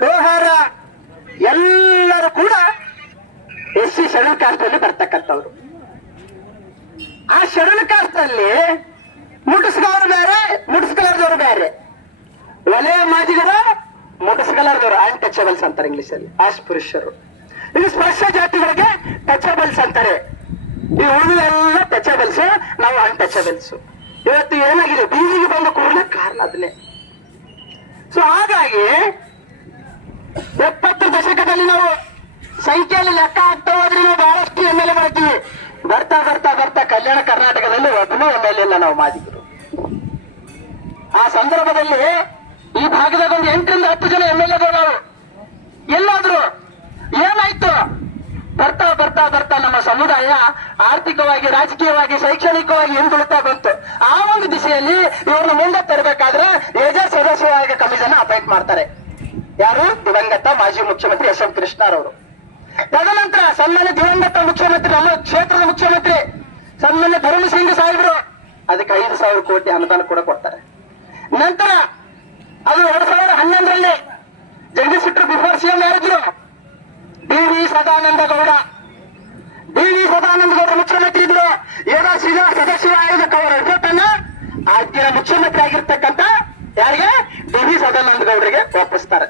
ವ್ಯವಹಾರ ಎಲ್ಲರೂ ಕೂಡ SC ಶೆಡ್ಯೂಲ್ ಕಾಸ್ಟ್ ಅಲ್ಲಿ ಬರ್ತಕ್ಕಂಥವ್ರು. ಆ ಶೆಡ್ಯೂಲ್ ಕಾಸ್ಟ್ ಅಲ್ಲಿ ಮುಟಸ್ಕಲರು ಬೇರೆ, ಮುಟಸ್ಕಲರ್ದವರು ಬೇರೆ. ವಲಯ ಮಾದಿಗರು, ಮುಟಸ್ಕಲರ್ದವರು ಅನ್ಟಚಬಲ್ಸ್ ಅಂತಾರೆ ಇಂಗ್ಲಿಷ್ ಅಲ್ಲಿ, ಅಸ್ಪೃಶ್ಯರು. ಇದು ಸ್ಪರ್ಶ ಜಾತಿಗಳಿಗೆ ಟಚಬಲ್ಸ್ ಅಂತಾರೆ. ಈ ಉಳಿದೆಲ್ಲ ಟಚಬಲ್ಸ್, ನಾವು ಅನ್ಟಚಬಲ್ಸ್. ಇವತ್ತು ಏನಾಗಿದೆ, ಬೀದಿಗೆ ಬಂದ ಕೂಡಲೇ ಕಾರಣ ಅದನ್ನೇ. ಸೊ ಹಾಗಾಗಿ 70 ದಶಕದಲ್ಲಿ ನಾವು ಸಂಖ್ಯೆಯಲ್ಲಿ ಲೆಕ್ಕ ಹಾಕ್ತಾ ಹೋದ್ರೆ ನಾವು ಬಹಳಷ್ಟು MLA ಮಾಡ್ತೀವಿ. ಬರ್ತಾ ಬರ್ತಾ ಬರ್ತಾ ಕಲ್ಯಾಣ ಕರ್ನಾಟಕದಲ್ಲಿ ಒಬ್ಬನೇ MLA ಇಲ್ಲ ನಾವು ಮಾದಿಗರು. ಆ ಸಂದರ್ಭದಲ್ಲಿ ಈ ಭಾಗದಾಗ ಒಂದು 8 ರಿಂದ 10 ಜನ MLAಗಳು ಎಲ್ಲಾದ್ರು. ಏನಾಯ್ತು? ಬರ್ತಾ ಬರ್ತಾ ಬರ್ತಾ ನಮ್ಮ ಸಮುದಾಯ ಆರ್ಥಿಕವಾಗಿ, ರಾಜಕೀಯವಾಗಿ, ಶೈಕ್ಷಣಿಕವಾಗಿ ಹಿಂದುಳಿತಾ ಬಂತು. ಆ ಒಂದು ದಿಶೆಯಲ್ಲಿ ಇವ್ರನ್ನ ಮುಂದೆ ತರಬೇಕಾದ್ರೆ ಏಜೆಂಟ್ ಸದಸ್ಯರಾಗಿ ಕಮಿಷನ್ ಅಪಾಯಿಂಟ್ ಮಾಡ್ತಾರೆ. ಯಾರು? ದಿವಂಗತ ಮಾಜಿ ಮುಖ್ಯಮಂತ್ರಿ SM ಕೃಷ್ಣರವರು. ತದನಂತರ ಸನ್ಮಾನ್ಯ ದಿವಂಗತ ಮುಖ್ಯಮಂತ್ರಿ, ನಮ್ಮ ಕ್ಷೇತ್ರದ ಮುಖ್ಯಮಂತ್ರಿ ಸನ್ಮಾನ್ಯ ಧರ್ಮಸಿಂಗ್ ಸಾಹೇಬರು ಅದಕ್ಕೆ 5,000 ಕೋಟಿ ಅನುದಾನ ಕೂಡ ಕೊಡ್ತಾರೆ. ನಂತರ ಅದು 2011ರಲ್ಲಿ ಜಗದೀಶ್ ಶೆಟ್ಟರ್ ಬಿಫೋರ್ CM ಯಾರಿದ್ರು? DV ಸದಾನಂದ ಗೌಡ ಮುಖ್ಯಮಂತ್ರಿ ಇದ್ರು. ಏನೋ ಸದಸ್ಯ ಆಯೋಗಕ್ಕೆ ಅವರ ರಿಪೋರ್ಟ್ ಅನ್ನ ಆಗಿನ ಮುಖ್ಯಮಂತ್ರಿ ಆಗಿರ್ತಕ್ಕಂಥ ಯಾರಿಗೆ? DV ಸದಾನಂದ ಗೌಡರಿಗೆ ವಾಪಸ್ತಾರೆ.